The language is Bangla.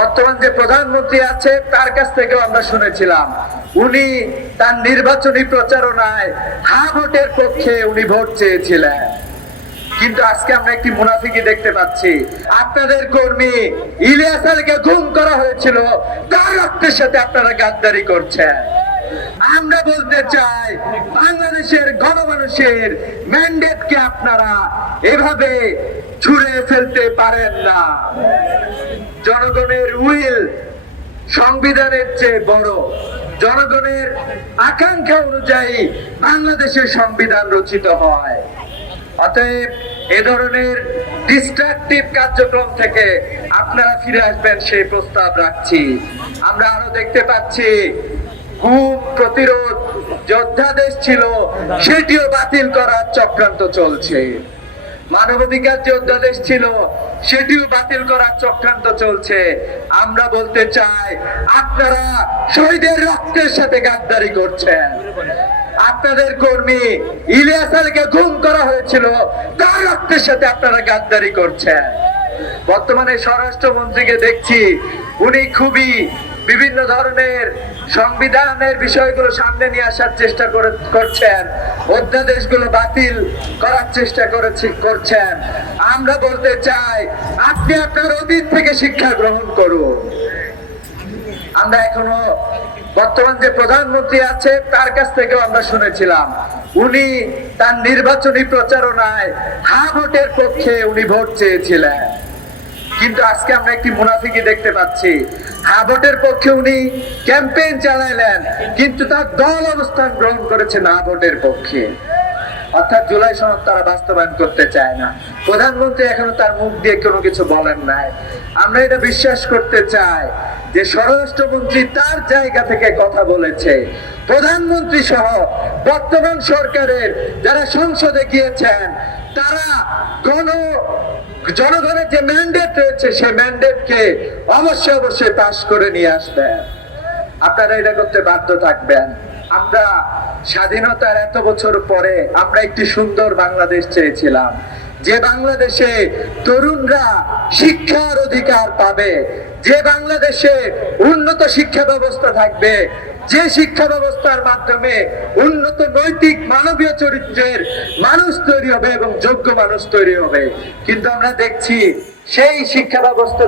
বর্তমান যে প্রধানমন্ত্রী আছে তার কাছ থেকে আমরা শুনেছিলাম উনি তার নির্বাচনী প্রচারণায় হা ভোটের পক্ষে উনি ভোট চেয়েছিলেন, কিন্তু আজকে আমরা একটি মুনাফিকি দেখতে পাচ্ছি। আপনাদের কর্মী ইলিয়াস আলীকে গুম করা হয়েছিল, তার রক্তের সাথে আপনারা গাদ্দারি করছেন। আমরা বলতে চাই বাংলাদেশের গণমানুষের ম্যান্ডেটকে আপনারা এভাবে ছুঁড়ে ফেলতে পারেন না। জনগণের উইল সংবিধানের চেয়ে বড়। জনগণের আকাঙ্ক্ষা অনুযায়ী বাংলাদেশের সংবিধান রচিত হয়। অতএব এ ধরনের ডিস্ট্রাকটিভ কার্যক্রম থেকে আপনারা ফিরে আসবেন সেই প্রস্তাব রাখছি। আমরা আরো দেখতে পাচ্ছি গুম প্রতিরোধ যে অধ্যাদেশ ছিল সেটিও বাতিল করার চক্রান্ত চলছে। মানবাধিকার যে অধ্যাদেশ ছিল সেটিও বাতিল করার চক্রান্ত চলছে। আমরা বলতে চাই আপনারা শহীদের রক্তের সাথে গাদ্দারি করছেন। আপনাদের কর্মী ইলিয়াস আলীকে গুম করা হয়েছিল, তার রক্তের সাথে আপনারা গাদ্দারি করছেন। বর্তমানে স্বরাষ্ট্রমন্ত্রীকে দেখছি উনি খুবই বিভিন্ন ধরনের সংবিধানের বিষয়গুলো সামনে নিয়ে আসার চেষ্টা করছেন, অধ্যাদেশগুলো বাতিল করার চেষ্টা করছেন। আমরা বলতে চাই আপনি আপনার অতীত থেকে শিক্ষা গ্রহণ করুন। আমরা এখনো বর্তমান যে প্রধানমন্ত্রী আছে তার কাছ থেকে আমরা শুনেছিলাম উনি তার নির্বাচনী প্রচারণায় হা ভোটের পক্ষে উনি ভোট চেয়েছিলেন, কিন্তু আজকে আমরা একটি মুনাফিকি দেখতে পাচ্ছি। হা ভোটের পক্ষে উনি ক্যাম্পেইন চালাইলেন, কিন্তু তার দল অবস্থান গ্রহণ করেছে না ভোটের পক্ষে। অর্থাৎ জুলাই সনদ তারা বাস্তবায়ন করতে চায় না। প্রধানমন্ত্রী এখনো তার মুখ দিয়ে কোনো কিছু বলেন নাই। আমরা এটা বিশ্বাস করতে চাই যে স্বরাষ্ট্রমন্ত্রী তার জায়গা থেকে কথা বলেছে। প্রধানমন্ত্রী সহ বর্তমান সরকারের যারা সংসদে গিয়েছেন তারা জনগণের যে ম্যান্ডেট রয়েছে সেই ম্যান্ডেটকে অবশ্যই পাশ করে নিয়ে আসবেন। আপনারা এটা করতে বাধ্য থাকবেন। আমরা স্বাধীনতার এত বছর পরে আমরা একটি সুন্দর বাংলাদেশ চেয়েছিলাম, যে বাংলাদেশে তরুণরা শিক্ষার অধিকার পাবে, যে বাংলাদেশে উন্নত শিক্ষা ব্যবস্থা থাকবে, যে শিক্ষা ব্যবস্থার মাধ্যমে উন্নত নৈতিক মানবীয় চরিত্রের মানুষ তৈরি হবে এবং যোগ্য মানুষ তৈরি হবে। কিন্তু আমরা দেখছি সেই শিক্ষা ব্যবস্থা